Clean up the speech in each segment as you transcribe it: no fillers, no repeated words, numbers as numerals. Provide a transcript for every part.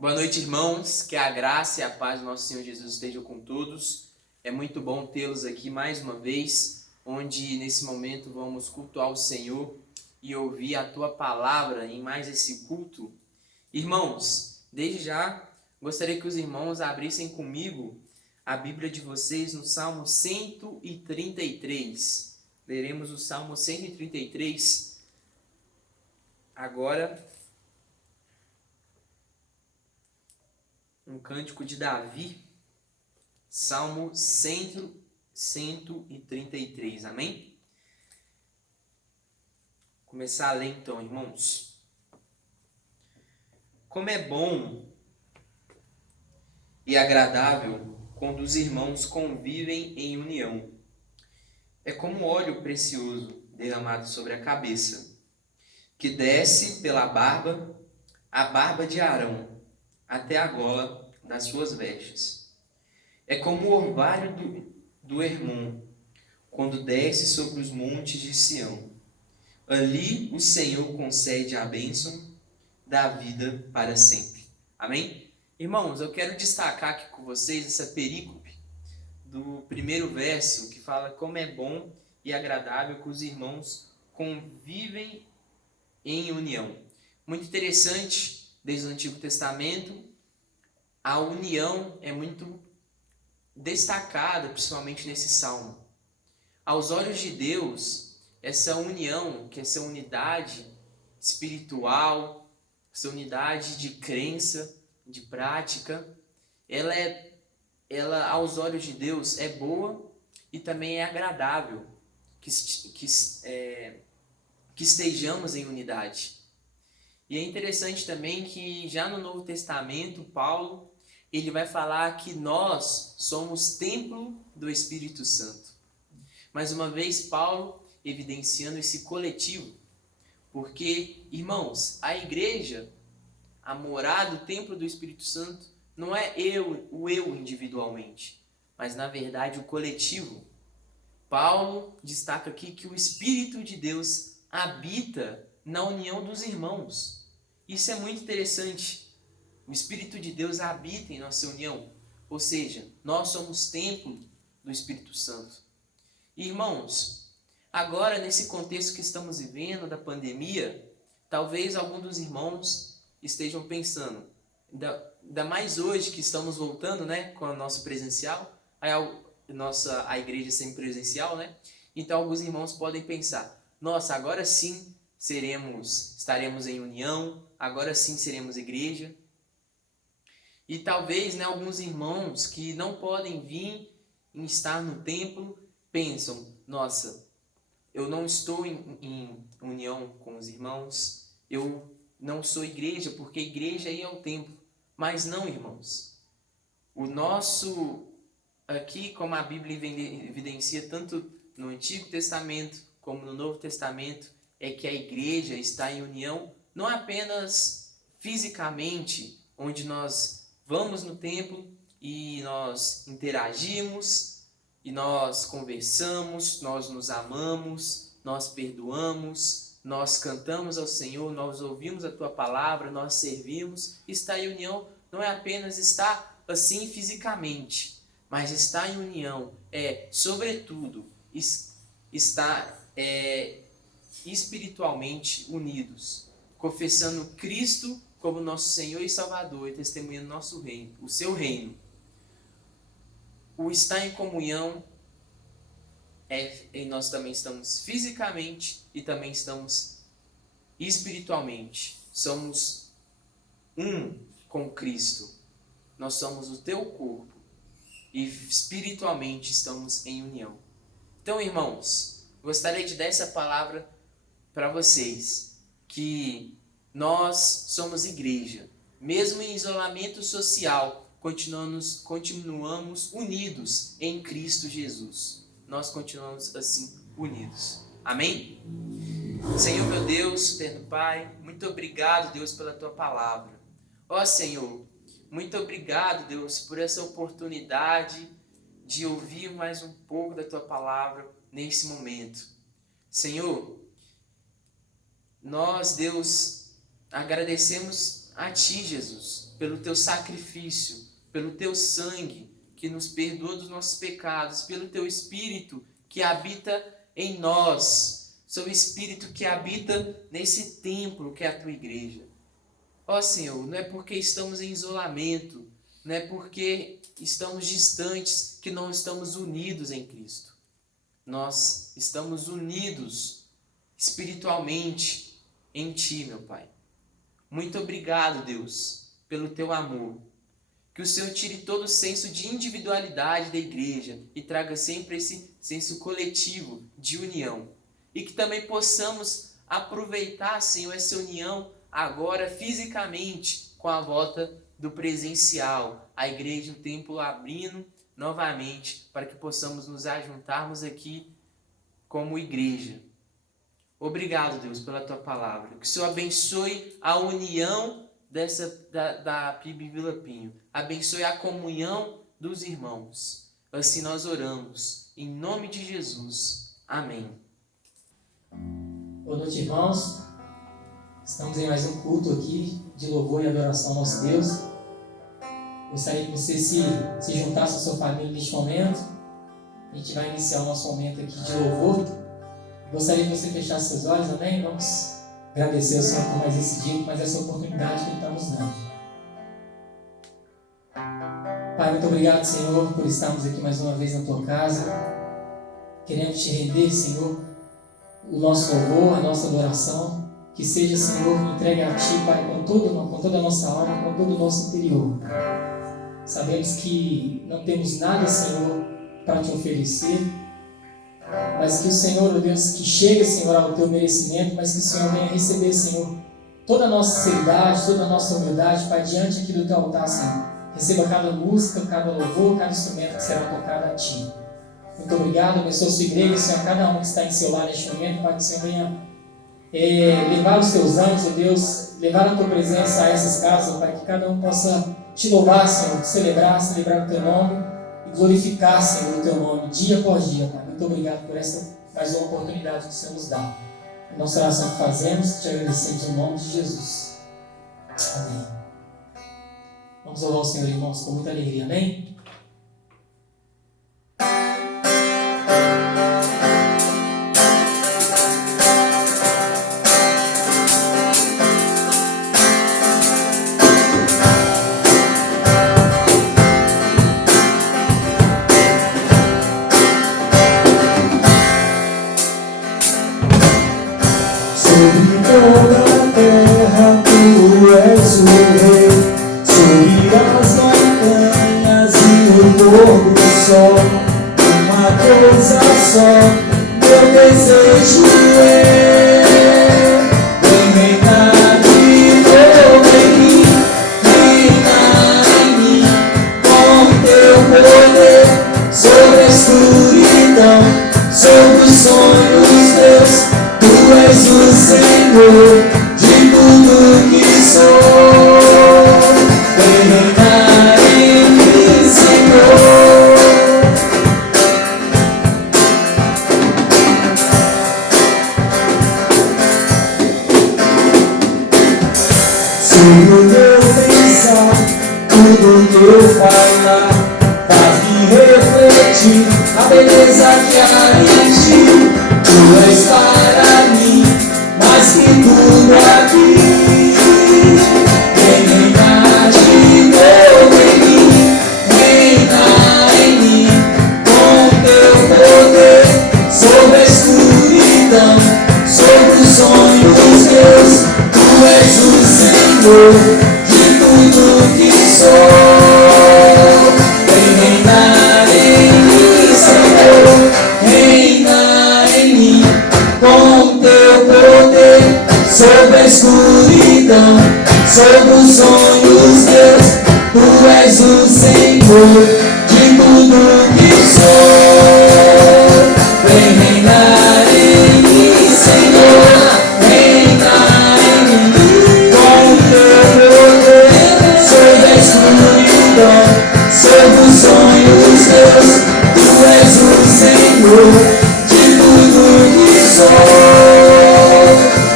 Boa noite, irmãos. Que a graça e a paz do nosso Senhor Jesus estejam com todos. É muito bom tê-los aqui mais uma vez, onde nesse momento vamos cultuar o Senhor e ouvir a tua palavra em mais esse culto. Irmãos, desde já gostaria que os irmãos abrissem comigo a Bíblia de vocês no Salmo 133. Leremos o Salmo 133 agora. Um cântico de Davi, Salmo 133, amém? Vou começar a ler então, irmãos. Como é bom e agradável quando os irmãos convivem em união. É como óleo precioso derramado sobre a cabeça, que desce pela barba, a barba de Arão, até a gola das suas vestes. É como o orvalho do Hermon, quando desce sobre os montes de Sião. Ali o Senhor concede a bênção da vida para sempre. Amém? Irmãos, eu quero destacar aqui com vocês essa perícope do primeiro verso, que fala como é bom e agradável que os irmãos convivem em união. Muito interessante, desde o Antigo Testamento, a união é muito destacada, principalmente nesse salmo. Aos olhos de Deus, essa união, que é essa unidade espiritual, essa unidade de crença, de prática, ela aos olhos de Deus é boa e também é agradável que estejamos em unidade. E é interessante também que já no Novo Testamento, Paulo, ele vai falar que nós somos templo do Espírito Santo. Mais uma vez, Paulo evidenciando esse coletivo. Porque, irmãos, a igreja, a morada, o templo do Espírito Santo, não é o eu individualmente, mas na verdade o coletivo. Paulo destaca aqui que o Espírito de Deus habita na união dos irmãos. Isso é muito interessante. O Espírito de Deus habita em nossa união. Ou seja, nós somos templo do Espírito Santo. Irmãos, agora nesse contexto que estamos vivendo da pandemia, talvez alguns dos irmãos estejam pensando, ainda mais hoje que estamos voltando, né, com a nossa presencial, a igreja semipresencial, né? Então alguns irmãos podem pensar, nossa, agora sim estaremos em união, agora sim seremos igreja. E talvez, né, alguns irmãos que não podem vir e estar no templo pensam, nossa, eu não estou em união com os irmãos, eu não sou igreja, porque igreja aí é o templo. Mas não, irmãos. O nosso, aqui como a Bíblia evidencia tanto no Antigo Testamento como no Novo Testamento, é que a igreja está em união não apenas fisicamente, onde nós vamos no templo e nós interagimos, e nós conversamos, nós nos amamos, nós perdoamos, nós cantamos ao Senhor, nós ouvimos a Tua palavra, nós servimos. Estar em união não é apenas estar assim fisicamente, mas estar em união é, sobretudo, estar espiritualmente unidos, confessando Cristo como nosso Senhor e Salvador e testemunhando nosso reino, o seu reino. O estar em comunhão nós também estamos fisicamente e também estamos espiritualmente. Somos um com Cristo. Nós somos o teu corpo e espiritualmente estamos em união. Então, irmãos, gostaria de dar essa palavra para vocês, que nós somos igreja. Mesmo em isolamento social, continuamos unidos em Cristo Jesus. Nós continuamos assim unidos. Amém? Senhor meu Deus, eterno Pai, muito obrigado, Deus, pela Tua palavra. Ó Senhor, muito obrigado, Deus, por essa oportunidade de ouvir mais um pouco da Tua palavra nesse momento. Senhor, nós, Deus, agradecemos a Ti, Jesus, pelo Teu sacrifício, pelo Teu sangue que nos perdoa dos nossos pecados, pelo Teu Espírito que habita em nós, Seu Espírito que habita nesse templo que é a Tua igreja. Ó Senhor, não é porque estamos em isolamento, não é porque estamos distantes que não estamos unidos em Cristo. Nós estamos unidos espiritualmente em Ti, meu Pai. Muito obrigado, Deus, pelo Teu amor. Que o Senhor tire todo o senso de individualidade da igreja e traga sempre esse senso coletivo de união. E que também possamos aproveitar, Senhor, essa união agora fisicamente com a volta do presencial, a igreja, o templo abrindo novamente para que possamos nos ajuntarmos aqui como igreja. Obrigado, Deus, pela Tua palavra. Que o Senhor abençoe a união da PIB Vila Pinho. Abençoe a comunhão dos irmãos. Assim nós oramos. Em nome de Jesus. Amém. Boa noite, irmãos. Estamos em mais um culto aqui de louvor e adoração ao nosso Deus. Gostaria que você se juntasse à sua família neste momento. A gente vai iniciar o nosso momento aqui de louvor. Gostaria que você fechasse seus olhos, amém? Vamos agradecer ao Senhor por mais esse dia, por mais essa oportunidade que Ele está nos dando. Pai, muito obrigado, Senhor, por estarmos aqui mais uma vez na Tua casa. Queremos Te render, Senhor, o nosso louvor, a nossa adoração. Que seja, Senhor, entregue a Ti, Pai, com toda a nossa alma, com todo o nosso interior. Sabemos que não temos nada, Senhor, para Te oferecer, mas que o Senhor, ó Deus, que chegue, Senhor, ao Teu merecimento, mas que o Senhor venha receber, Senhor, toda a nossa sinceridade, toda a nossa humildade, Pai, diante aqui do Teu altar, Senhor. Receba cada música, cada louvor, cada instrumento que será tocado a Ti. Muito obrigado, abençoa a sua igreja, Senhor, cada um que está em seu lar neste momento, Pai, que o Senhor venha levar os Teus anjos, ó Deus, levar a Tua presença a essas casas, Pai, que cada um possa Te louvar, Senhor, celebrar o Teu nome e glorificar, Senhor, o Teu nome, dia após dia, Pai. Muito obrigado por essa mais uma oportunidade que o Senhor nos dá. A nossa oração que fazemos, Te agradecemos em nome de Jesus. Amém. Vamos louvar o Senhor, irmãos, com muita alegria, amém?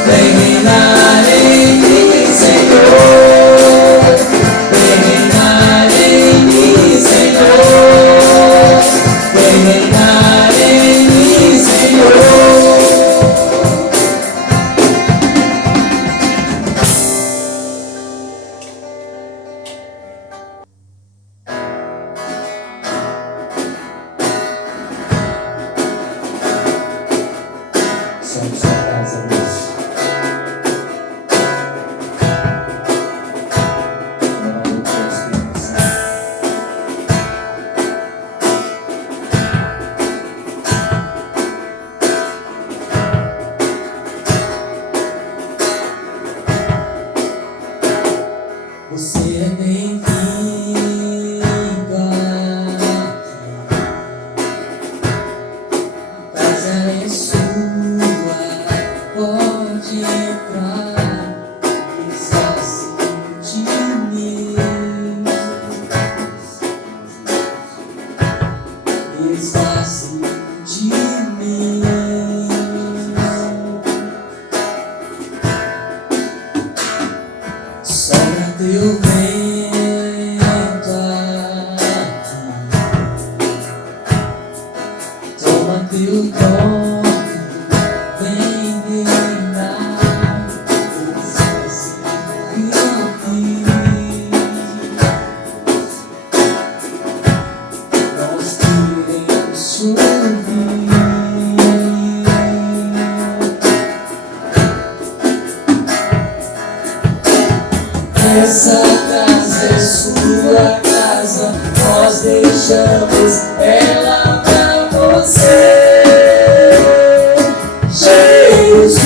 Vem reinar em mim, Senhor. Essa casa é sua casa, nós deixamos ela pra você, Jesus.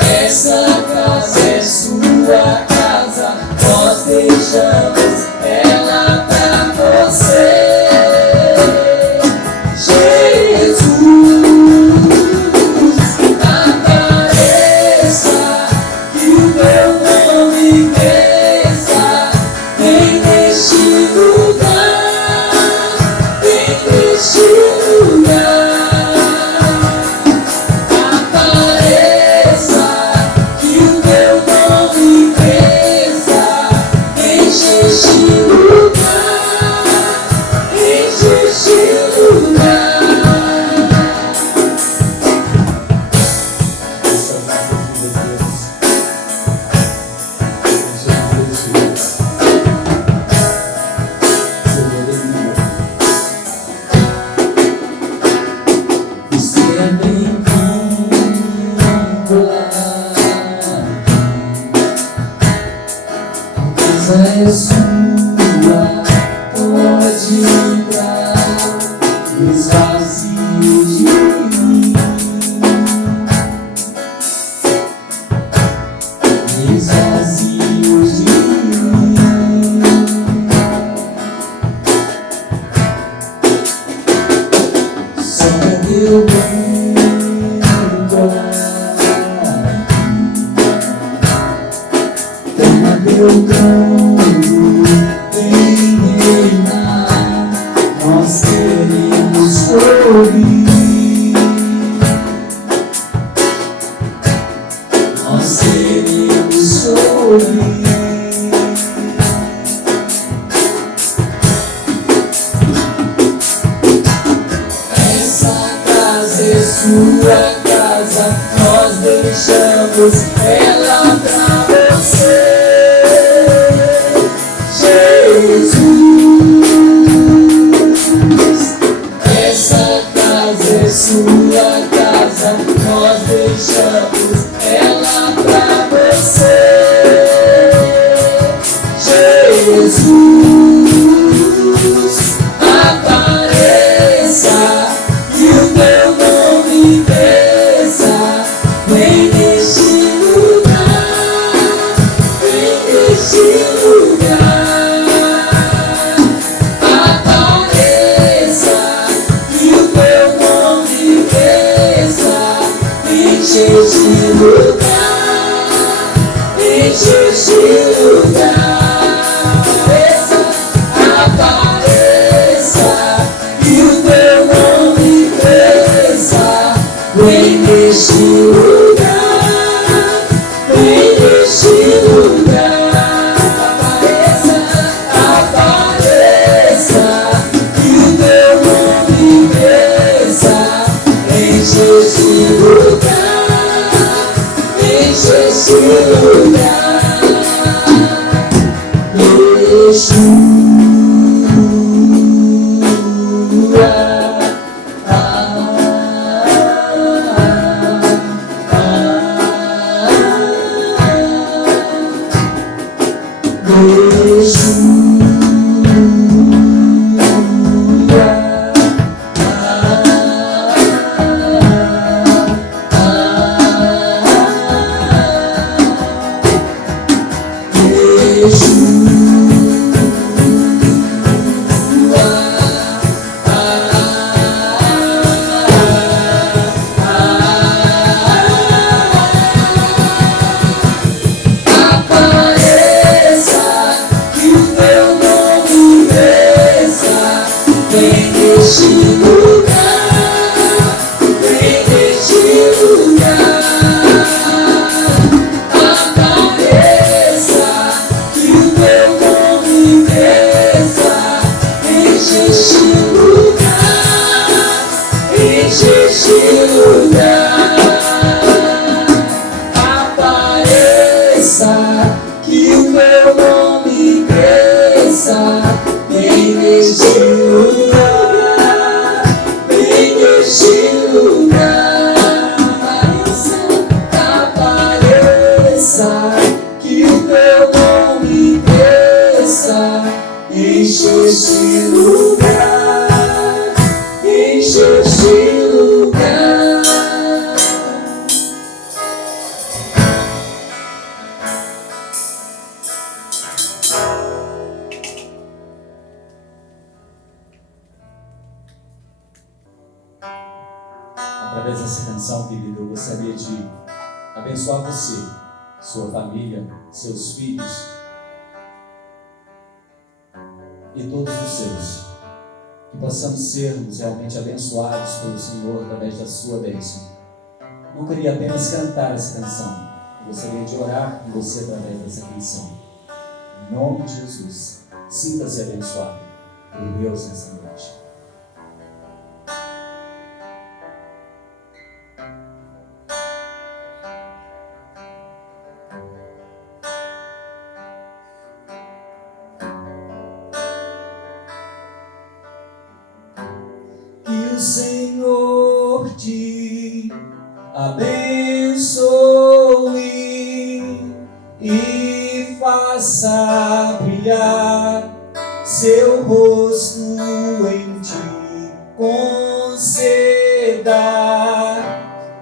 Essa casa é sua casa, nós deixamos ela pra você, Jesus. Através dessa canção, querido, eu gostaria de abençoar você, sua família, seus filhos e todos os seus. Que possamos sermos realmente abençoados pelo Senhor através da sua bênção. Não queria apenas cantar essa canção, eu gostaria de orar com você através dessa canção. Em nome de Jesus, sinta-se abençoado por Deus nessa noite. Que o Senhor te abençoe e faça brilhar seu rosto em ti, conceda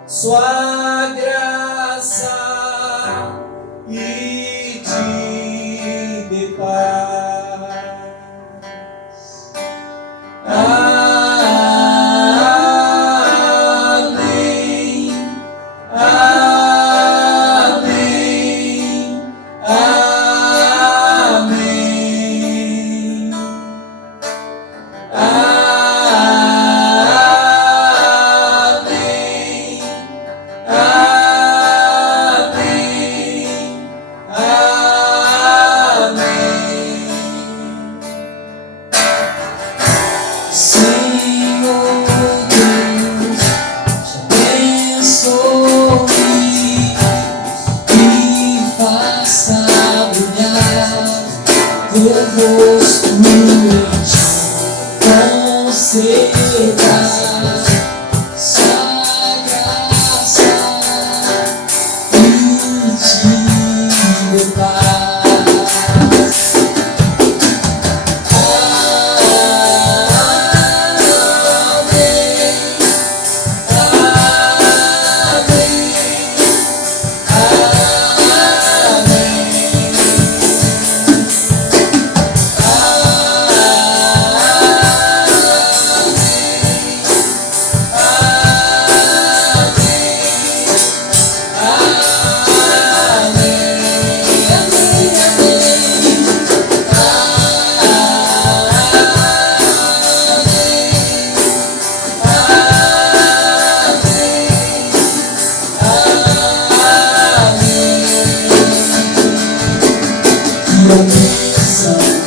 sua graça e te dê paz. Amém, amém, amém, amém, amém, amém. Senhor Deus, te abençoe e faça brilhar teu rosto em ti, conceda sua graça e te dê paz.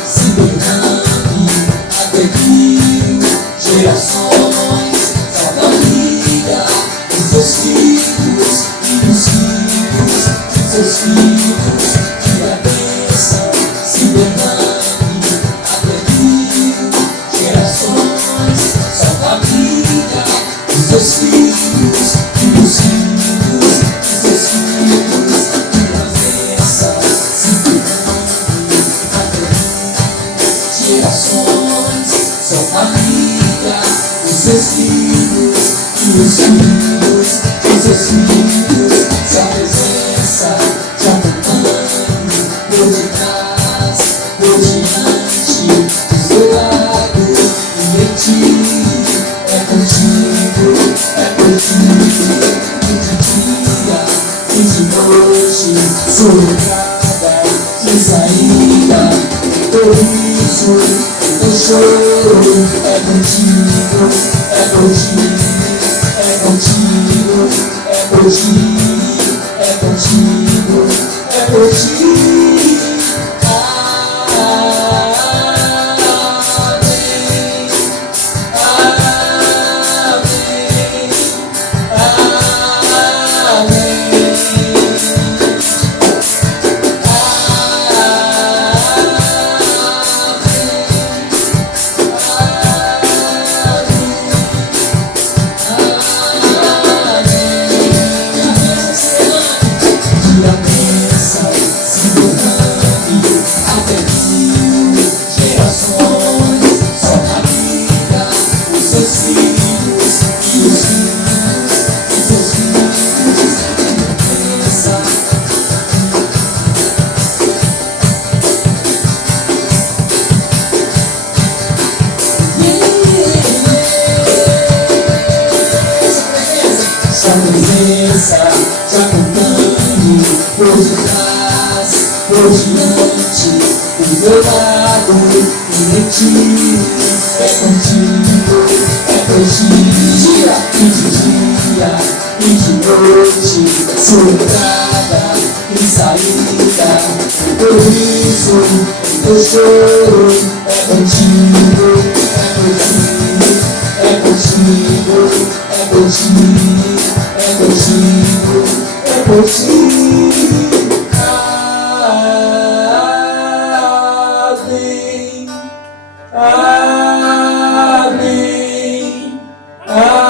Se derrame até mil gerações, salva a vida dos seus filhos e dos filhos dos seus filhos. Que a bênção se derrame até mil gerações, salva a vida dos seus filhos e dos filhos dos seus filhos. Que a bênção se derrame gerações, sua família, os seus filhos e os filhos dos seus filhos. Sua presença te acompanhe por detrás saída. Por isso, o choro é contigo, é por ti, é contigo, é por ti, é contigo, é por ti. Sua presença te acompanhe por detrás, por diante, do meu lado e em ti. É contigo, é por ti, dia e de noite, sua entrada e saída. Por isso, o choro é contigo, é por ti, é contigo, é por ti. É contigo, é contigo. Amém, amém, amém, amém,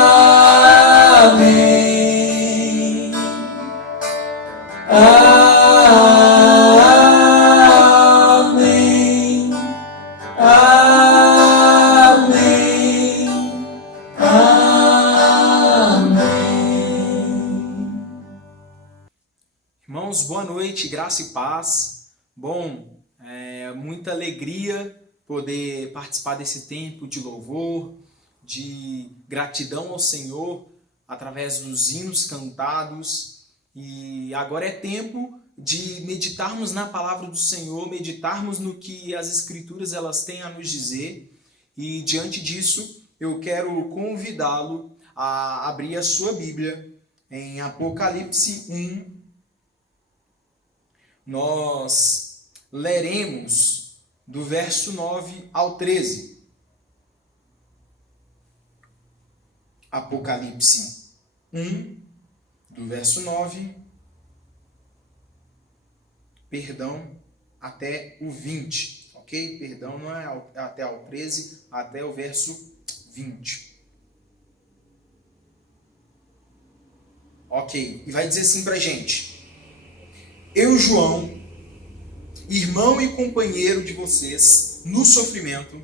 amém. Irmãos, boa noite, graça e paz. Bom, muita alegria poder participar desse tempo de louvor, de gratidão ao Senhor, através dos hinos cantados. E agora é tempo de meditarmos na palavra do Senhor, meditarmos no que as Escrituras elas têm a nos dizer. E diante disso, eu quero convidá-lo a abrir a sua Bíblia em Apocalipse 1. Nós leremos do verso 9 ao 13. Apocalipse 1, do verso 9, até o 20, ok? Perdão, não é até o 13, até o verso 20. Ok, e vai dizer assim pra gente: eu, João, irmão e companheiro de vocês no sofrimento,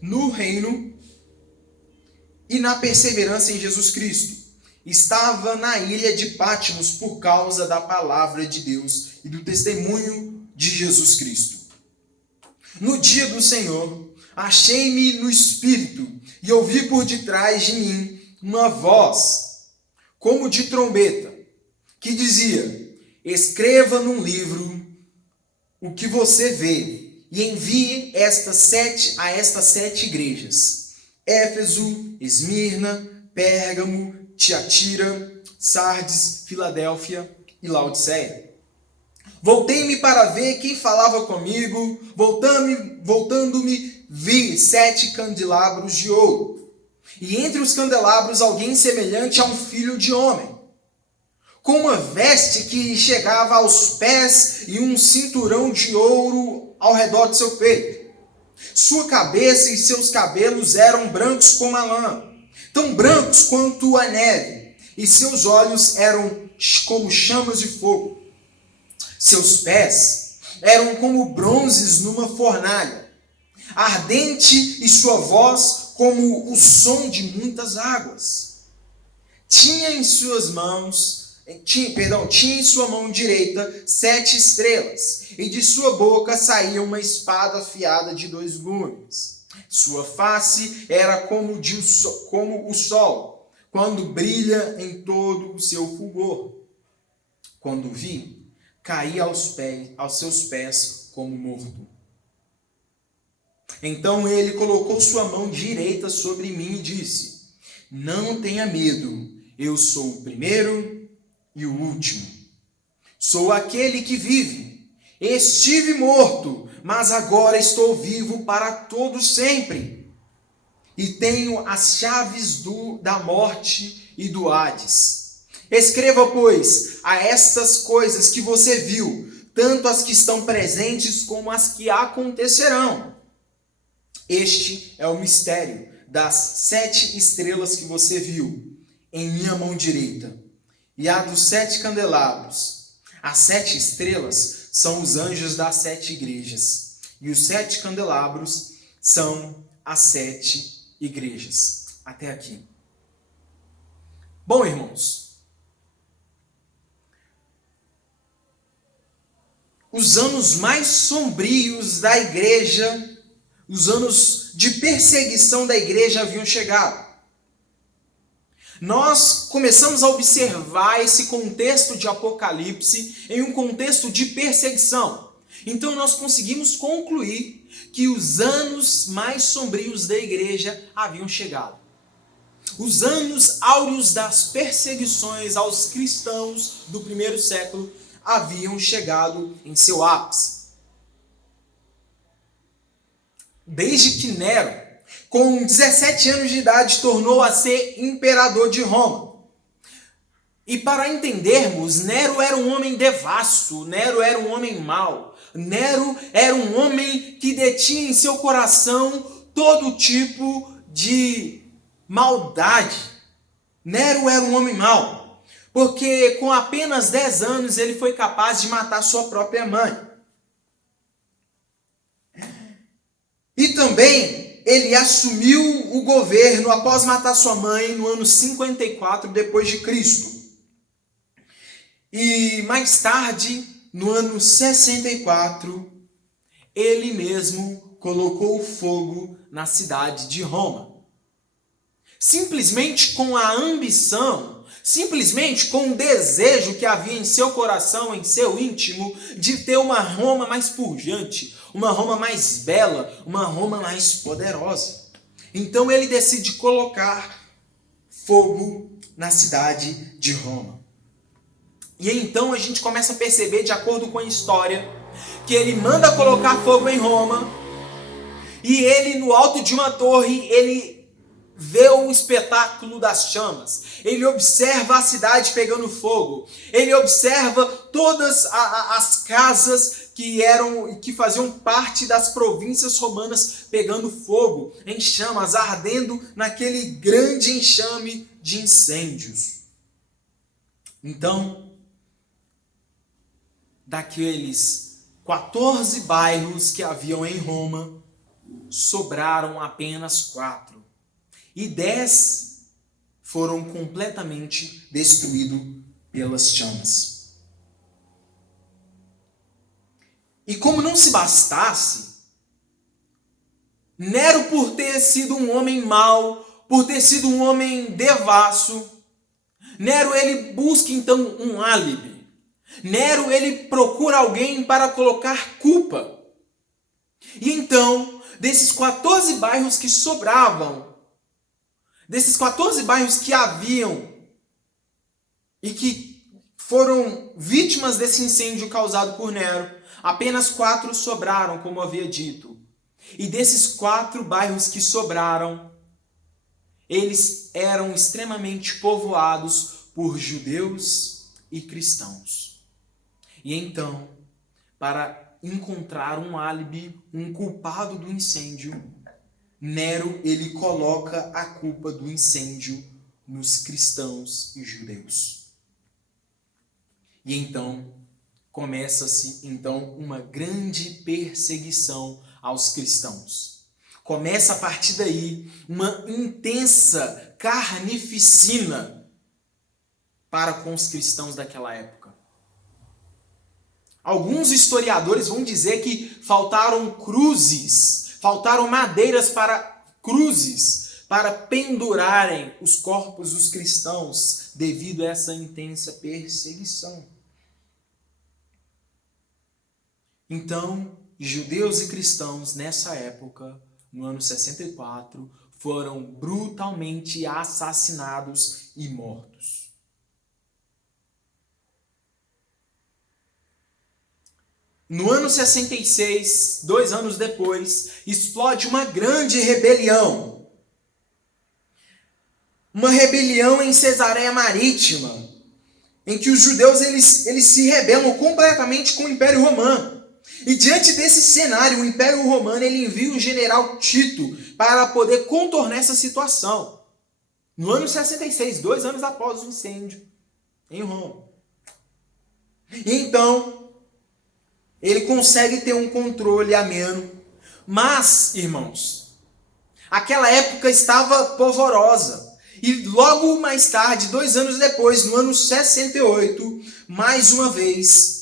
no reino e na perseverança em Jesus Cristo, estava na ilha de Patmos por causa da palavra de Deus e do testemunho de Jesus Cristo. No dia do Senhor, achei-me no Espírito e ouvi por detrás de mim uma voz, como de trombeta, que dizia: escreva num livro o que você vê e envie a estas 7 igrejas: Éfeso, Esmirna, Pérgamo, Tiatira, Sardes, Filadélfia e Laodiceia. Voltei-me para ver quem falava comigo. Voltando-me, vi 7 candelabros de ouro. E entre os candelabros alguém semelhante a um filho de homem, com uma veste que chegava aos pés e um cinturão de ouro ao redor de seu peito. Sua cabeça e seus cabelos eram brancos como a lã, tão brancos quanto a neve, e seus olhos eram como chamas de fogo. Seus pés eram como bronzes numa fornalha, ardente, e sua voz como o som de muitas águas. Tinha em sua mão direita 7 estrelas, e de sua boca saía uma espada afiada de 2 gumes. Sua face era como o sol, quando brilha em todo o seu fulgor. Quando vi, caí aos seus pés como morto. Então ele colocou sua mão direita sobre mim e disse: não tenha medo, eu sou o primeiro e o último. Sou aquele que vive. Estive morto, mas agora estou vivo para todo sempre. E tenho as chaves da morte e do Hades. Escreva, pois, a estas coisas que você viu, tanto as que estão presentes como as que acontecerão. Este é o mistério das 7 estrelas que você viu em minha mão direita e a dos 7 candelabros. As 7 estrelas são os anjos das 7 igrejas e os 7 candelabros são as 7 igrejas. Até aqui. Bom, irmãos, os anos mais sombrios da igreja, os anos de perseguição da igreja haviam chegado. Nós começamos a observar esse contexto de Apocalipse em um contexto de perseguição. Então nós conseguimos concluir que os anos mais sombrios da igreja haviam chegado. Os anos áureos das perseguições aos cristãos do primeiro século haviam chegado em seu ápice. Desde que Nero, com 17 anos de idade, tornou a ser imperador de Roma. E para entendermos, Nero era um homem devasso, Nero era um homem mau, Nero era um homem que detinha em seu coração todo tipo de maldade. Nero era um homem mau, porque com apenas 10 anos ele foi capaz de matar sua própria mãe. E também ele assumiu o governo após matar sua mãe no ano 54 depois de Cristo. E mais tarde, no ano 64, ele mesmo colocou fogo na cidade de Roma. Simplesmente com a ambição, simplesmente com o desejo que havia em seu coração, em seu íntimo, de ter uma Roma mais pujante, uma Roma mais bela, uma Roma mais poderosa. Então ele decide colocar fogo na cidade de Roma. E então a gente começa a perceber, de acordo com a história, que ele manda colocar fogo em Roma, e ele, no alto de uma torre, ele vê o espetáculo das chamas. Ele observa a cidade pegando fogo. Ele observa todas as casas que faziam parte das províncias romanas pegando fogo, em chamas, ardendo naquele grande enxame de incêndios. Então, daqueles 14 bairros que haviam em Roma, sobraram apenas 4. E 10 foram completamente destruídos pelas chamas. E como não se bastasse, Nero, por ter sido um homem mau, por ter sido um homem devasso, Nero ele busca então um álibi. Nero ele procura alguém para colocar culpa. E então, desses 14 bairros que sobravam, desses 14 bairros que haviam e que foram vítimas desse incêndio causado por Nero, apenas 4 sobraram, como havia dito. E desses 4 bairros que sobraram, eles eram extremamente povoados por judeus e cristãos. E então, para encontrar um álibi, um culpado do incêndio, Nero ele coloca a culpa do incêndio nos cristãos e judeus. E então começa-se uma grande perseguição aos cristãos. Começa a partir daí uma intensa carnificina para com os cristãos daquela época. Alguns historiadores vão dizer que faltaram cruzes, faltaram madeiras para cruzes, para pendurarem os corpos dos cristãos devido a essa intensa perseguição. Então, judeus e cristãos nessa época, no ano 64, foram brutalmente assassinados e mortos. No ano 66, 2 anos depois, explode uma grande rebelião. Uma rebelião em Cesareia Marítima, em que os judeus eles se rebelam completamente com o Império Romano. E diante desse cenário, o Império Romano ele envia o general Tito para poder contornar essa situação. No ano 66, 2 anos após o incêndio em Roma. E então, ele consegue ter um controle ameno. Mas, irmãos, aquela época estava polvorosa. E logo mais tarde, 2 anos depois, no ano 68, mais uma vez,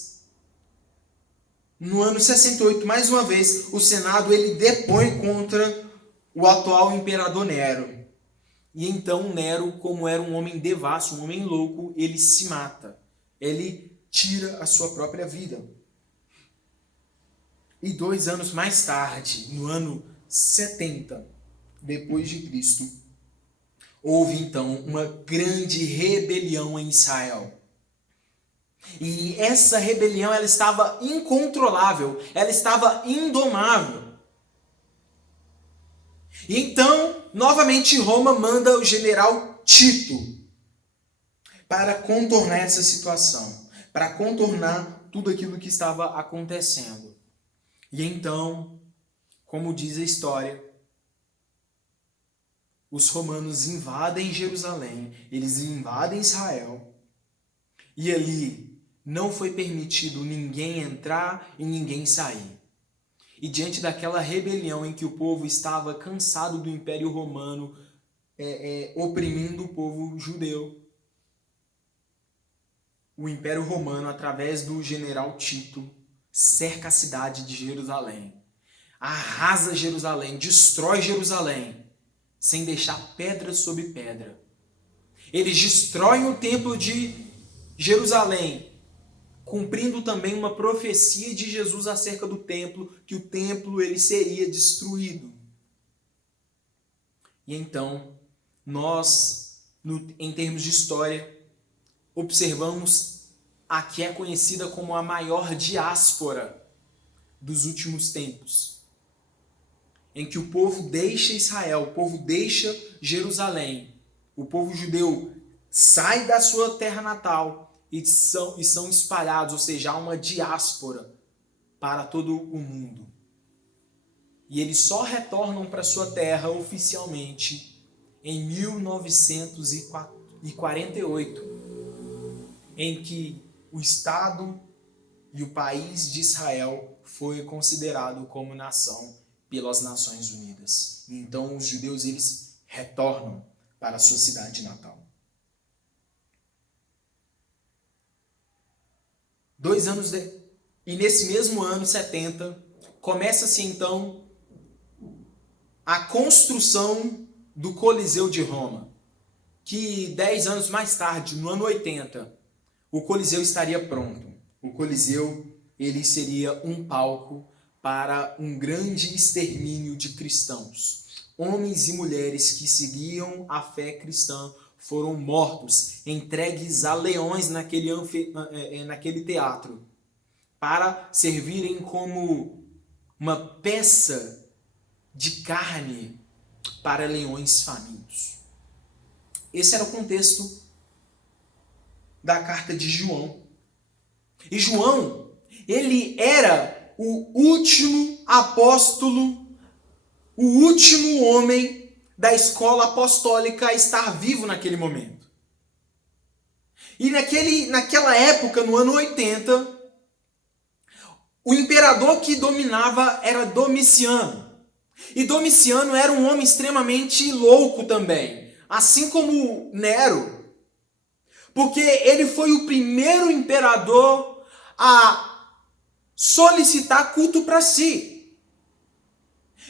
o Senado ele depõe contra o atual imperador Nero. E então Nero, como era um homem devasso, um homem louco, ele se mata. Ele tira a sua própria vida. E 2 anos mais tarde, no ano 70 depois de Cristo, houve então uma grande rebelião em Israel. E essa rebelião ela estava incontrolável, ela estava indomável. E então, novamente Roma manda o general Tito para contornar essa situação, para contornar tudo aquilo que estava acontecendo. E então, como diz a história, os romanos invadem Jerusalém, eles invadem Israel, e ali não foi permitido ninguém entrar e ninguém sair. E diante daquela rebelião em que o povo estava cansado do Império Romano oprimindo o povo judeu, o Império Romano, através do general Tito, cerca a cidade de Jerusalém, arrasa Jerusalém, destrói Jerusalém, sem deixar pedra sobre pedra. Eles destroem o templo de Jerusalém, cumprindo também uma profecia de Jesus acerca do templo, que o templo ele seria destruído. E então, nós, em termos de história, observamos a que é conhecida como a maior diáspora dos últimos tempos, em que o povo deixa Israel, o povo deixa Jerusalém, o povo judeu sai da sua terra natal e são espalhados, ou seja, há uma diáspora para todo o mundo. E eles só retornam para sua terra oficialmente em 1948, em que o Estado e o país de Israel foi considerado como nação pelas Nações Unidas. E então os judeus eles retornam para a sua cidade natal. 2 anos e nesse mesmo ano 70 começa-se então a construção do Coliseu de Roma, que 10 anos mais tarde, no ano 80, o Coliseu estaria pronto. O Coliseu ele seria um palco para um grande extermínio de cristãos. Homens e mulheres que seguiam a fé cristã foram mortos, entregues a leões naquele teatro, para servirem como uma peça de carne para leões famintos. Esse era o contexto da carta de João. E João, ele era o último apóstolo, o último homem da escola apostólica a estar vivo naquele momento. E naquela época, no ano 80, o imperador que dominava era Domiciano. E Domiciano era um homem extremamente louco também, assim como Nero, porque ele foi o primeiro imperador a solicitar culto para si.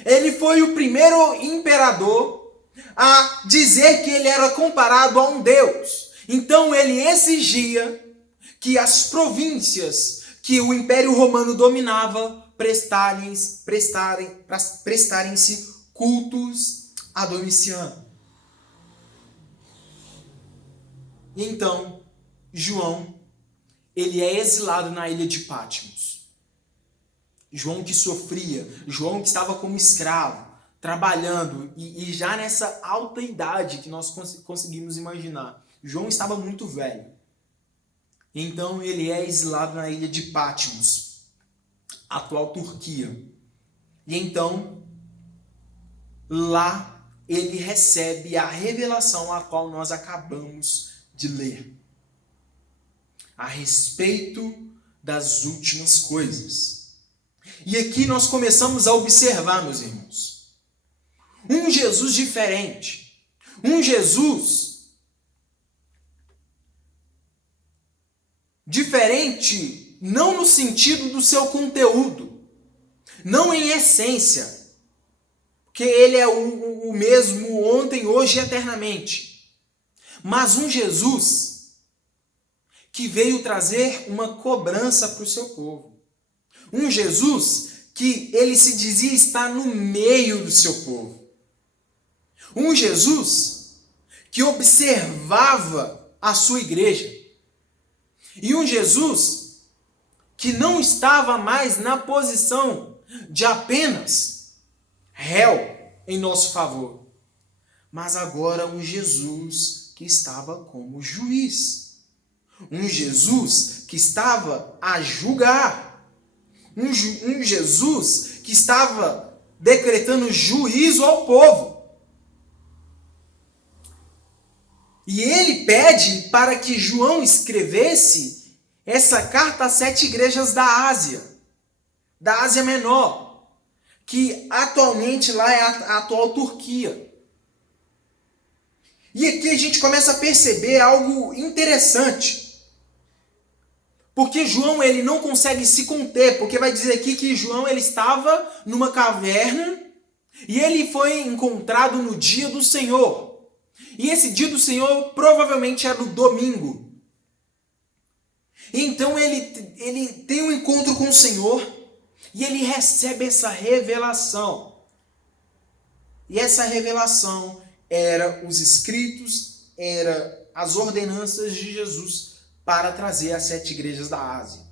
Ele foi o primeiro imperador a dizer que ele era comparado a um deus. Então ele exigia que as províncias, que o Império Romano dominava prestarem-se cultos a Domiciano. E então, João, ele é exilado na ilha de Patmos. João que sofria, João que estava como escravo, trabalhando, e já nessa alta idade que nós conseguimos imaginar. João estava muito velho. Então ele é exilado na ilha de Patmos, atual Turquia. E então, lá ele recebe a revelação a qual nós acabamos de ler, a respeito das últimas coisas. E aqui nós começamos a observar, meus irmãos, um Jesus diferente, um Jesus diferente não no sentido do seu conteúdo, não em essência, porque ele é o mesmo ontem, hoje e eternamente, mas um Jesus que veio trazer uma cobrança para o seu povo. Um Jesus que ele se dizia estar no meio do seu povo. Um Jesus que observava a sua igreja. E um Jesus que não estava mais na posição de apenas réu em nosso favor, mas agora um Jesus que estava como juiz. Um Jesus que estava a julgar. Um Jesus que estava decretando juízo ao povo. E ele pede para que João escrevesse essa carta às 7 igrejas da Ásia Menor, que atualmente lá é a atual Turquia. E aqui a gente começa a perceber algo interessante. Porque João ele não consegue se conter, porque vai dizer aqui que João ele estava numa caverna e ele foi encontrado no dia do Senhor. E esse dia do Senhor provavelmente era no domingo. Então ele tem um encontro com o Senhor e ele recebe essa revelação. E essa revelação era os escritos, era as ordenanças de Jesus para trazer as 7 igrejas da Ásia.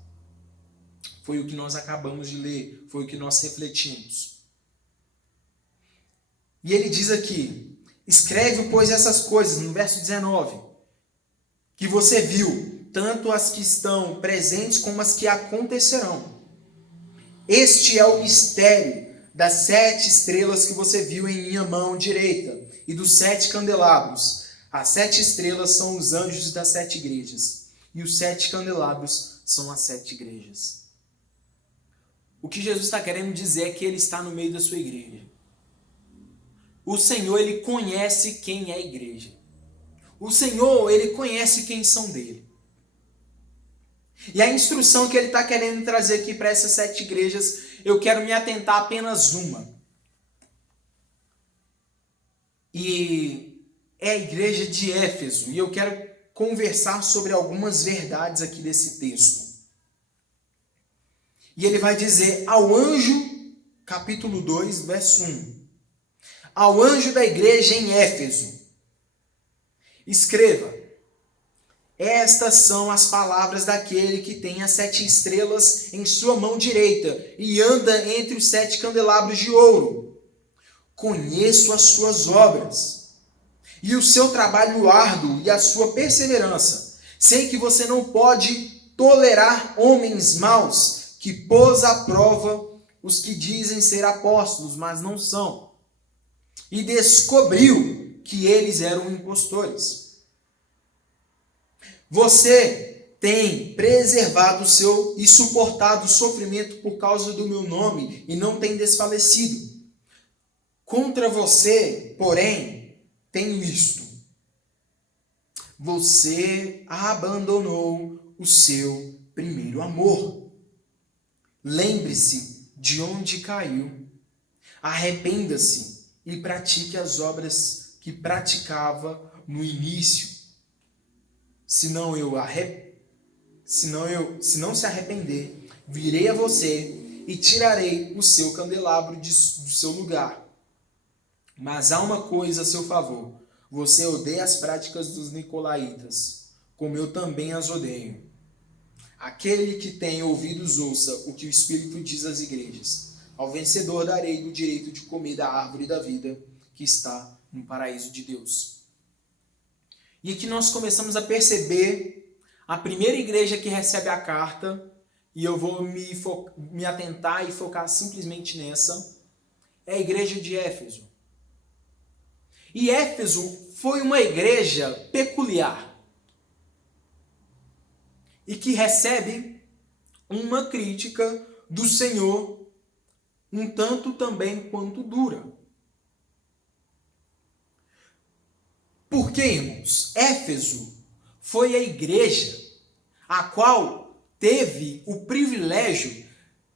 Foi o que nós acabamos de ler, foi o que nós refletimos. E ele diz aqui, escreve, pois, essas coisas, no verso 19, que você viu, tanto as que estão presentes como as que acontecerão. Este é o mistério das 7 estrelas que você viu em minha mão direita e dos 7 candelabros. As 7 estrelas são os anjos das 7 igrejas. E os 7 candelabros são as 7 igrejas. O que Jesus está querendo dizer é que ele está no meio da sua igreja. O Senhor, ele conhece quem é a igreja. O Senhor, ele conhece quem são dele. E a instrução que ele está querendo trazer aqui para essas 7 igrejas, eu quero me atentar a apenas uma. E é a igreja de Éfeso. E eu quero conversar sobre algumas verdades aqui desse texto. E ele vai dizer ao anjo, capítulo 2, verso 1. Ao anjo da igreja em Éfeso, escreva: estas são as palavras daquele que tem as 7 estrelas em sua mão direita e anda entre os 7 candelabros de ouro. Conheço as suas obras e o seu trabalho árduo e a sua perseverança. Sei que você não pode tolerar homens maus, que pôs à prova os que dizem ser apóstolos, mas não são. E descobriu que eles eram impostores. Você tem preservado o seu e suportado o sofrimento por causa do meu nome e não tem desfalecido. Contra você, porém, tenho isto: você abandonou o seu primeiro amor. Lembre-se de onde caiu, arrependa-se e pratique as obras que praticava no início. Se não se arrepender, virei a você e tirarei o seu candelabro do seu lugar. Mas há uma coisa a seu favor. Você odeia as práticas dos nicolaítas, como eu também as odeio. Aquele que tem ouvidos ouça o que o Espírito diz às igrejas. Ao vencedor darei o direito de comer da árvore da vida que está no paraíso de Deus. E aqui nós começamos a perceber a primeira igreja que recebe a carta, e eu vou me atentar e focar simplesmente nessa, é a igreja de Éfeso. E Éfeso foi uma igreja peculiar e que recebe uma crítica do Senhor um tanto também quanto dura. Por quê, irmãos? Éfeso foi a igreja a qual teve o privilégio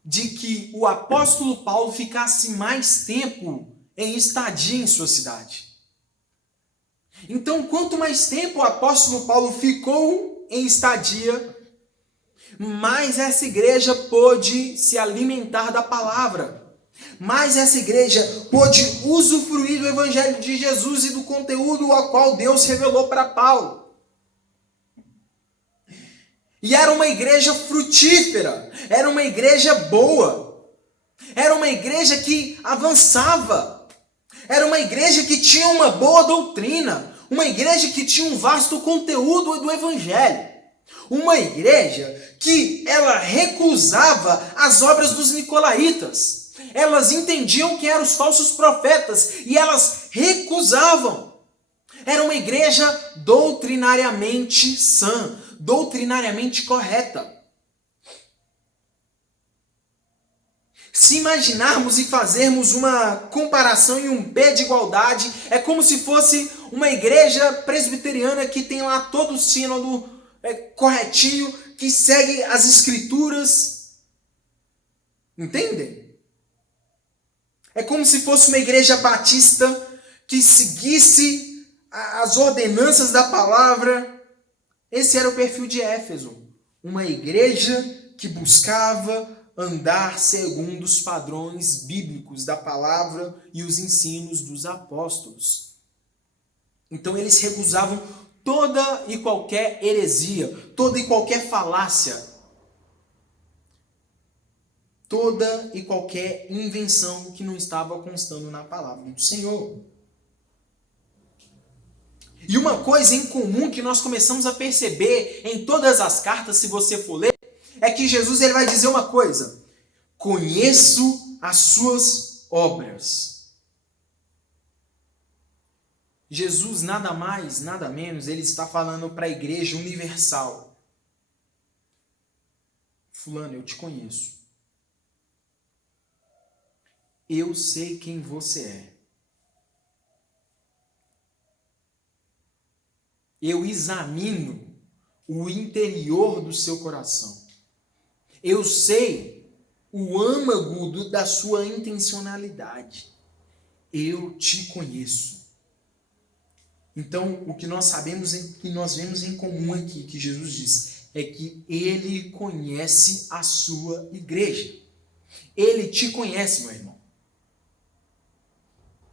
de que o apóstolo Paulo ficasse mais tempo em estadia em sua cidade. Então, quanto mais tempo o apóstolo Paulo ficou em estadia, mais essa igreja pôde se alimentar da palavra. Mais essa igreja pôde usufruir do evangelho de Jesus e do conteúdo ao qual Deus revelou para Paulo. E era uma igreja frutífera, era uma igreja boa, era uma igreja que avançava. Era uma igreja que tinha uma boa doutrina, uma igreja que tinha um vasto conteúdo do evangelho. Uma igreja que ela recusava as obras dos nicolaítas. Elas entendiam que eram os falsos profetas e elas recusavam. Era uma igreja doutrinariamente sã, doutrinariamente correta. Se imaginarmos e fazermos uma comparação em um pé de igualdade, é como se fosse uma igreja presbiteriana que tem lá todo o sínodo corretinho, que segue as escrituras. Entendem? É como se fosse uma igreja batista que seguisse as ordenanças da palavra. Esse era o perfil de Éfeso. Uma igreja que buscava andar segundo os padrões bíblicos da palavra e os ensinos dos apóstolos. Então eles recusavam toda e qualquer heresia, toda e qualquer falácia, toda e qualquer invenção que não estava constando na palavra do Senhor. E uma coisa em comum que nós começamos a perceber em todas as cartas, se você for ler, é que Jesus ele vai dizer uma coisa: conheço as suas obras. Jesus, nada mais, nada menos, ele está falando para a igreja universal. Fulano, eu te conheço. Eu sei quem você é. Eu examino o interior do seu coração. Eu sei o âmago da sua intencionalidade. Eu te conheço. Então, o que nós sabemos, que nós vemos em comum aqui, que Jesus diz, é que ele conhece a sua igreja. Ele te conhece, meu irmão.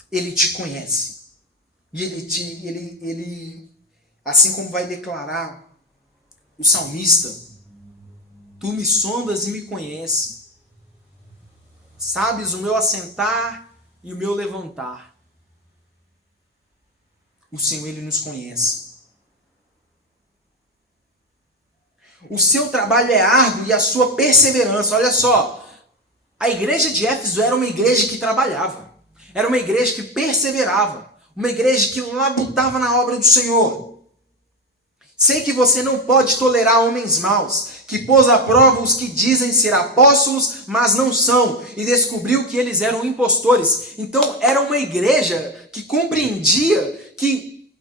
Ele te conhece. E ele assim como vai declarar o salmista, tu me sondas e me conheces. Sabes o meu assentar e o meu levantar. O Senhor, ele nos conhece. O seu trabalho é árduo e a sua perseverança. Olha só, a igreja de Éfeso era uma igreja que trabalhava. Era uma igreja que perseverava. Uma igreja que labutava na obra do Senhor. Sei que você não pode tolerar homens maus, que pôs à prova os que dizem ser apóstolos, mas não são, e descobriu que eles eram impostores. Então, era uma igreja que compreendia que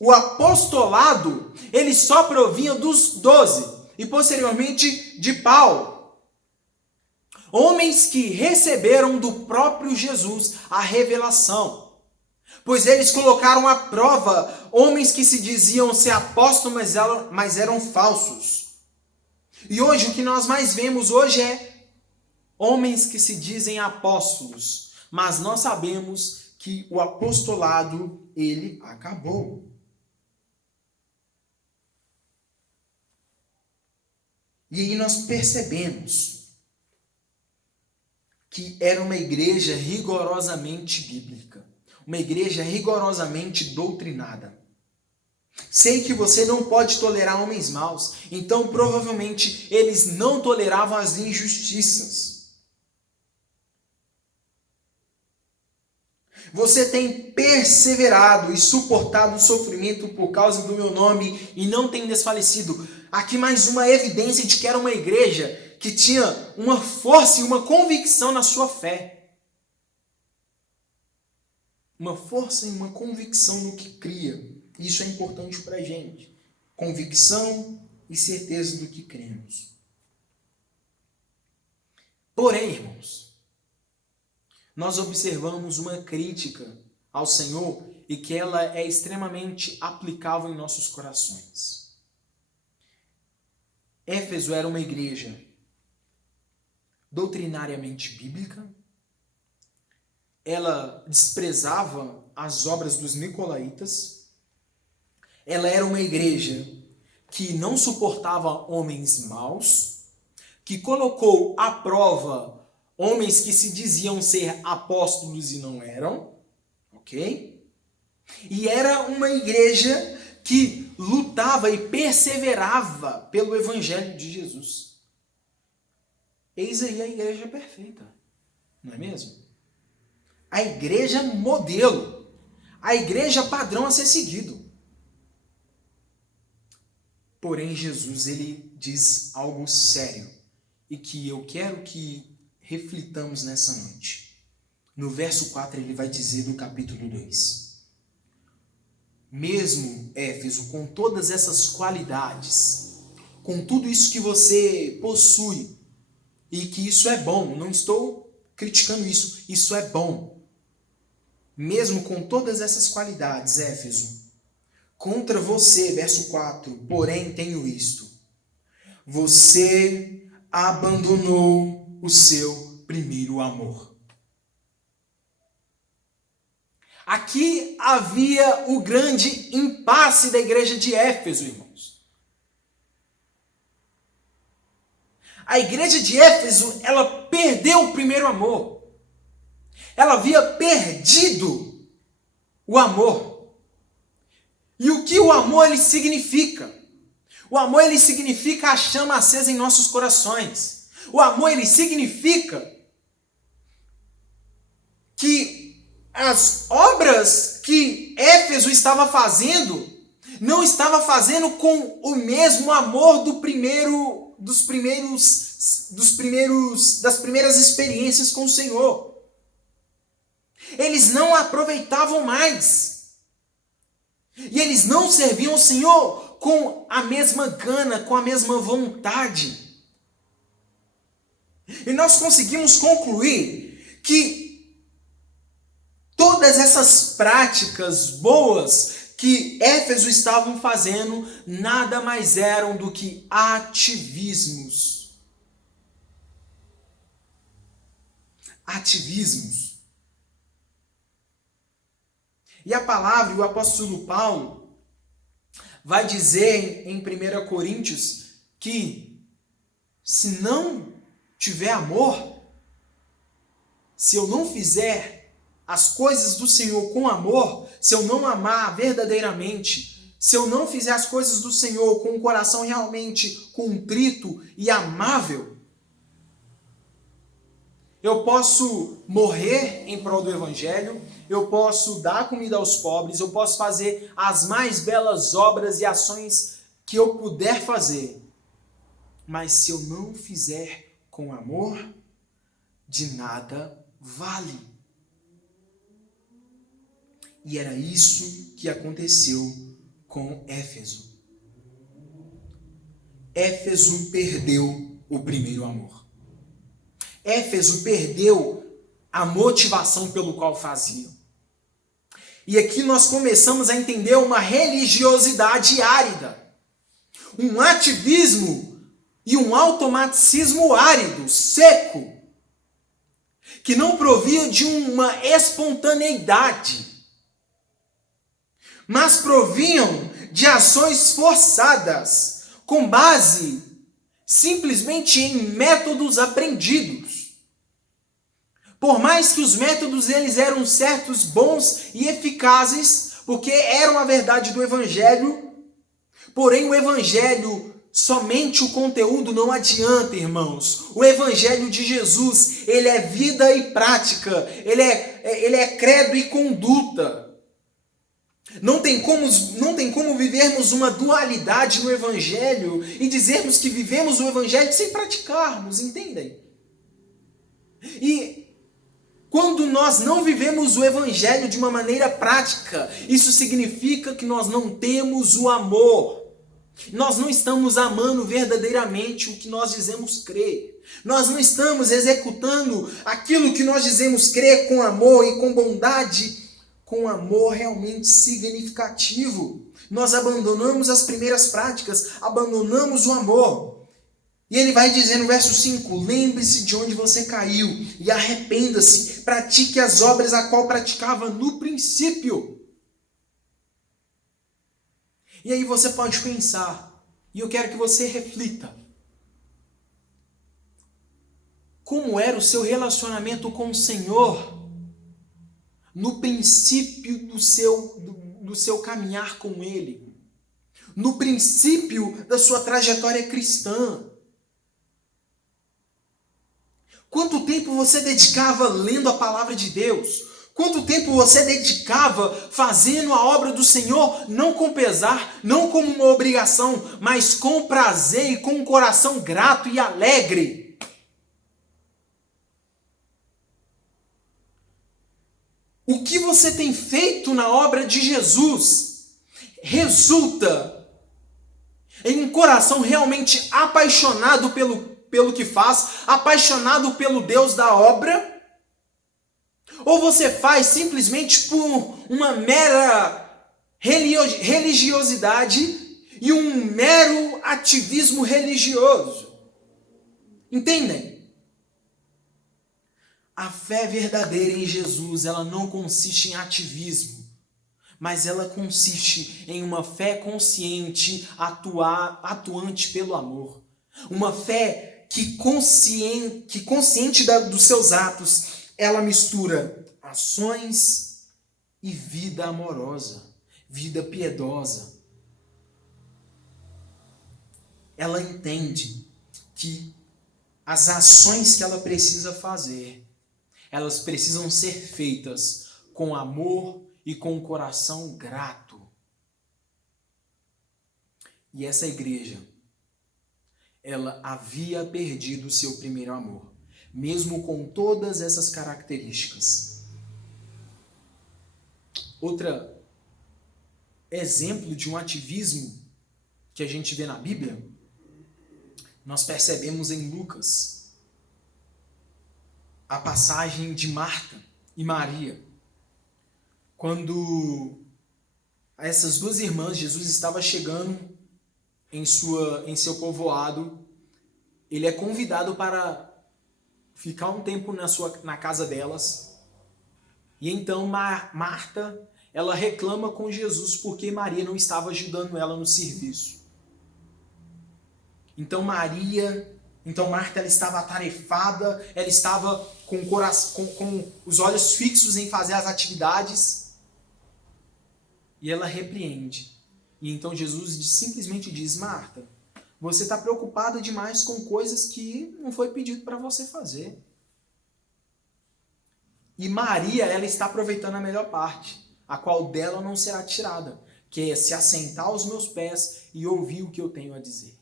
o apostolado, ele só provinha dos 12, e posteriormente de Paulo. Homens que receberam do próprio Jesus a revelação. Pois eles colocaram à prova homens que se diziam ser apóstolos, mas eram falsos. E hoje o que nós mais vemos hoje é homens que se dizem apóstolos, mas nós sabemos que o apostolado, ele acabou. E aí nós percebemos que era uma igreja rigorosamente bíblica, uma igreja rigorosamente doutrinada. Sei que você não pode tolerar homens maus, então provavelmente eles não toleravam as injustiças. Você tem perseverado e suportado o sofrimento por causa do meu nome e não tem desfalecido. Aqui mais uma evidência de que era uma igreja que tinha uma força e uma convicção na sua fé. Uma força e uma convicção no que cria. Isso é importante para a gente. Convicção e certeza do que cremos. Porém, irmãos, nós observamos uma crítica ao Senhor e que ela é extremamente aplicável em nossos corações. Éfeso era uma igreja doutrinariamente bíblica. Ela desprezava as obras dos nicolaítas. Ela era uma igreja que não suportava homens maus, que colocou à prova homens que se diziam ser apóstolos e não eram, ok? E era uma igreja que lutava e perseverava pelo Evangelho de Jesus. Eis aí a igreja perfeita, não é mesmo? A igreja modelo, a igreja padrão a ser seguido. Porém, Jesus, ele diz algo sério e que eu quero que reflitamos nessa noite. No verso 4, ele vai dizer do capítulo 2. Mesmo, Éfeso, com todas essas qualidades, com tudo isso que você possui, e que isso é bom, não estou criticando isso, isso é bom. Mesmo com todas essas qualidades, Éfeso, contra você, verso 4, porém tenho isto: você abandonou o seu primeiro amor. Aqui havia o grande impasse da igreja de Éfeso, irmãos. A igreja de Éfeso, ela perdeu o primeiro amor. Ela havia perdido o amor. E o que o amor ele significa? O amor ele significa a chama acesa em nossos corações. O amor ele significa que as obras que Éfeso estava fazendo, não estava fazendo com o mesmo amor das primeiras experiências com o Senhor. Eles não aproveitavam mais. E eles não serviam o Senhor com a mesma gana, com a mesma vontade. E nós conseguimos concluir que todas essas práticas boas que Éfeso estavam fazendo nada mais eram do que ativismos. Ativismos. E a palavra, o apóstolo Paulo vai dizer em 1 Coríntios que se não tiver amor, se eu não fizer as coisas do Senhor com amor, se eu não amar verdadeiramente, se eu não fizer as coisas do Senhor com um coração realmente contrito e amável, eu posso morrer em prol do Evangelho, eu posso dar comida aos pobres, eu posso fazer as mais belas obras e ações que eu puder fazer. Mas se eu não fizer com amor, de nada vale. E era isso que aconteceu com Éfeso. Éfeso perdeu o primeiro amor. Éfeso perdeu a motivação pelo qual faziam. E aqui nós começamos a entender uma religiosidade árida. Um ativismo e um automaticismo árido, seco, que não provia de uma espontaneidade, mas provinham de ações forçadas, com base simplesmente em métodos aprendidos. Por mais que os métodos eles eram certos, bons e eficazes, porque eram a verdade do Evangelho, porém o Evangelho, somente o conteúdo não adianta, irmãos. O Evangelho de Jesus, ele é vida e prática, ele é credo e conduta. Não tem como vivermos uma dualidade no Evangelho e dizermos que vivemos o Evangelho sem praticarmos, entendem? E quando nós não vivemos o Evangelho de uma maneira prática, isso significa que nós não temos o amor. Nós não estamos amando verdadeiramente o que nós dizemos crer. Nós não estamos executando aquilo que nós dizemos crer com amor e com bondade, com amor realmente significativo. Nós abandonamos as primeiras práticas, abandonamos o amor. E ele vai dizer no verso 5, lembre-se de onde você caiu e arrependa-se, pratique as obras a qual praticava no princípio. E aí você pode pensar, e eu quero que você reflita, como era o seu relacionamento com o Senhor no princípio do seu caminhar com Ele, no princípio da sua trajetória cristã. Quanto tempo você dedicava lendo a palavra de Deus? Quanto tempo você dedicava fazendo a obra do Senhor, não com pesar, não como uma obrigação, mas com prazer e com um coração grato e alegre? O que você tem feito na obra de Jesus resulta em um coração realmente apaixonado pelo que faz, apaixonado pelo Deus da obra? Ou você faz simplesmente por uma mera religiosidade e um mero ativismo religioso? Entendem? A fé verdadeira em Jesus, ela não consiste em ativismo, mas ela consiste em uma fé consciente, atuante pelo amor. Uma fé que consciente dos seus atos, ela mistura ações e vida amorosa, vida piedosa. Ela entende que as ações que ela precisa fazer, elas precisam ser feitas com amor e com um coração grato. E essa igreja, ela havia perdido o seu primeiro amor, mesmo com todas essas características. Outro exemplo de um ativismo que a gente vê na Bíblia, nós percebemos em Lucas a passagem de Marta e Maria. Quando essas duas irmãs, Jesus estava chegando em seu povoado, ele é convidado para ficar um tempo na casa delas. E então Marta, ela reclama com Jesus porque Maria não estava ajudando ela no serviço. Então Marta, ela estava atarefada, ela estava com os olhos fixos em fazer as atividades, e ela repreende. E então Jesus simplesmente diz: Marta, você está preocupada demais com coisas que não foi pedido para você fazer. E Maria, ela está aproveitando a melhor parte, a qual dela não será tirada, que é se assentar aos meus pés e ouvir o que eu tenho a dizer.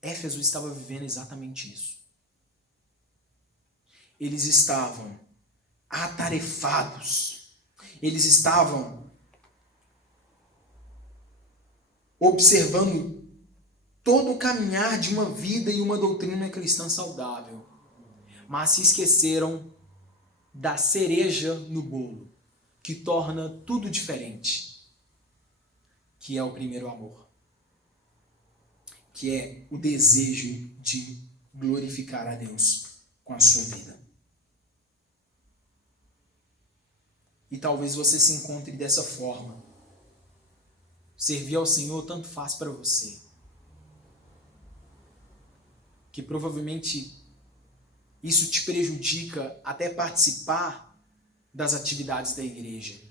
Éfeso estava vivendo exatamente isso. Eles estavam atarefados. Eles estavam observando todo o caminhar de uma vida e uma doutrina cristã saudável. Mas se esqueceram da cereja no bolo, que torna tudo diferente, que é o primeiro amor. que é o desejo de glorificar a Deus com a sua vida. E talvez você se encontre dessa forma. Servir ao Senhor tanto faz para você, que provavelmente isso te prejudica até participar das atividades da igreja.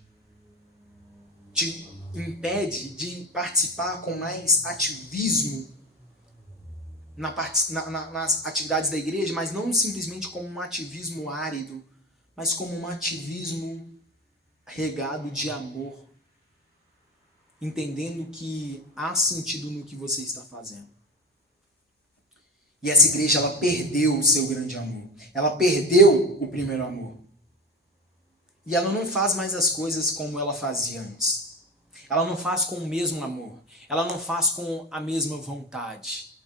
Te impede de participar com mais ativismo nas atividades da igreja, mas não simplesmente como um ativismo árido, mas como um ativismo regado de amor, entendendo que há sentido no que você está fazendo. E essa igreja, ela perdeu o seu grande amor. Ela perdeu o primeiro amor. E ela não faz mais as coisas como ela fazia antes. Ela não faz com o mesmo amor. Ela não faz com a mesma vontade.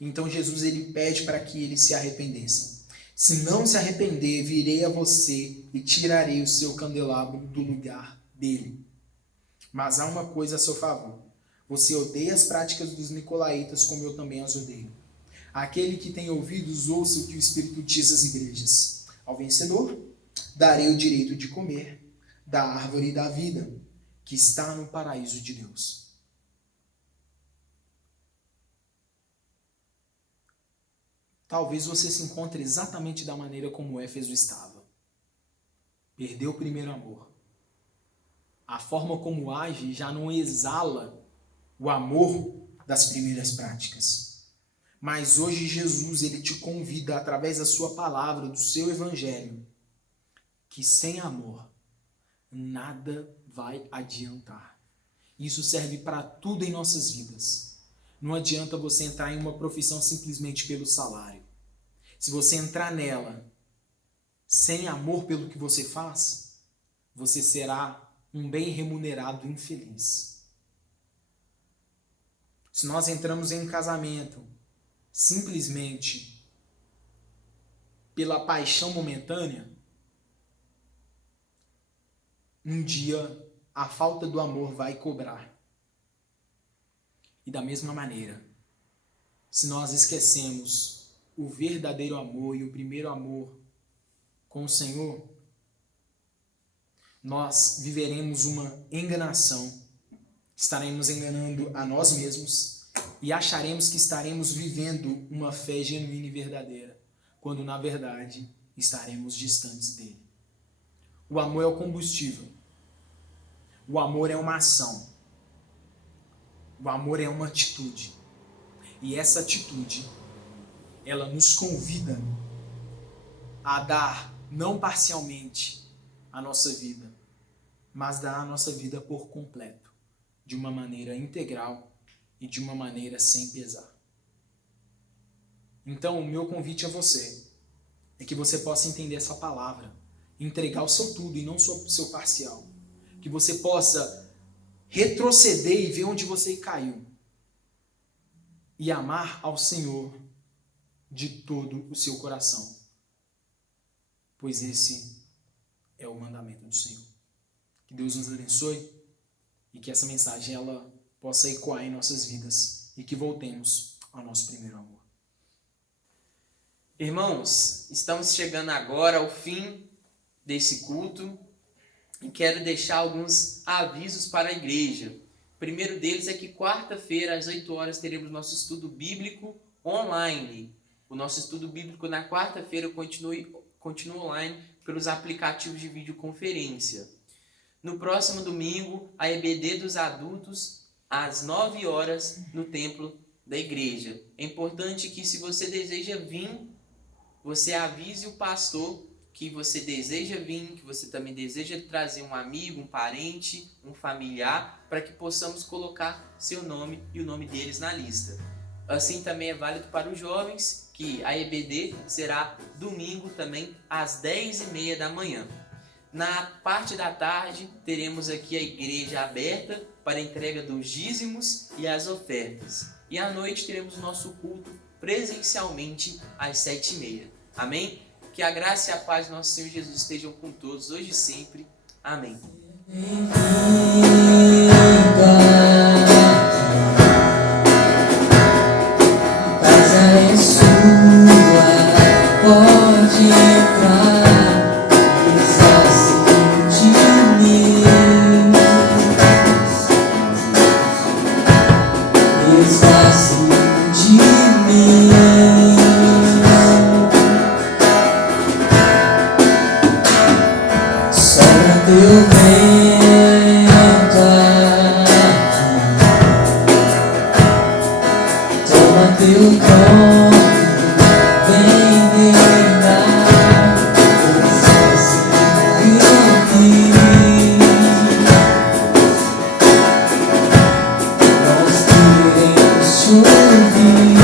Então Jesus, ele pede para que eles se arrependessem. Se não se arrepender, virei a você e tirarei o seu candelabro do lugar dele. Mas há uma coisa a seu favor. Você odeia as práticas dos nicolaítas, como eu também as odeio. Aquele que tem ouvidos, ouça o que o Espírito diz às igrejas. Ao vencedor, darei o direito de comer da árvore da vida, que está no paraíso de Deus. Talvez você se encontre exatamente da maneira como Éfeso estava. Perdeu o primeiro amor. A forma como age já não exala o amor das primeiras práticas. Mas hoje Jesus, ele te convida, através da sua palavra, do seu evangelho, que sem amor nada vai adiantar. Isso serve para tudo em nossas vidas. Não adianta você entrar em uma profissão simplesmente pelo salário. Se você entrar nela sem amor pelo que você faz, você será um bem remunerado infeliz. Se nós entramos em casamento simplesmente pela paixão momentânea, um dia a falta do amor vai cobrar. E da mesma maneira, se nós esquecemos o verdadeiro amor e o primeiro amor com o Senhor, nós viveremos uma enganação, estaremos enganando a nós mesmos e acharemos que estaremos vivendo uma fé genuína e verdadeira, quando na verdade estaremos distantes dele. O amor é o combustível. O amor é uma ação. O amor é uma atitude. E essa atitude, ela nos convida a dar, não parcialmente, a nossa vida, mas dar a nossa vida por completo, de uma maneira integral e de uma maneira sem pesar. Então, o meu convite a você é que você possa entender essa palavra, entregar o seu tudo e não só o seu parcial. Que você possa retroceder e ver onde você caiu. E amar ao Senhor de todo o seu coração. Pois esse é o mandamento do Senhor. Que Deus nos abençoe e que essa mensagem ela possa ecoar em nossas vidas e que voltemos ao nosso primeiro amor. Irmãos, estamos chegando agora ao fim desse culto e quero deixar alguns avisos para a igreja. O primeiro deles é que quarta-feira, às 8 horas, teremos nosso estudo bíblico online. O nosso estudo bíblico na quarta-feira continua online pelos aplicativos de videoconferência. No próximo domingo, a EBD dos adultos, às 9 horas, no templo da igreja. É importante que, se você deseja vir, você avise o pastor que você deseja vir, que você também deseja trazer um amigo, um parente, um familiar, para que possamos colocar seu nome e o nome deles na lista. Assim também é válido para os jovens, que a EBD será domingo também às 10h30 da manhã. Na parte da tarde, teremos aqui a igreja aberta para a entrega dos dízimos e as ofertas. E à noite teremos o nosso culto presencialmente às 7h30. Amém? Que a graça e a paz do nosso Senhor Jesus estejam com todos, hoje e sempre. Amém. vazio de mim. Sopra teu vento aqui, toma teu corpo, vem reinar, nós queremos te ouvir.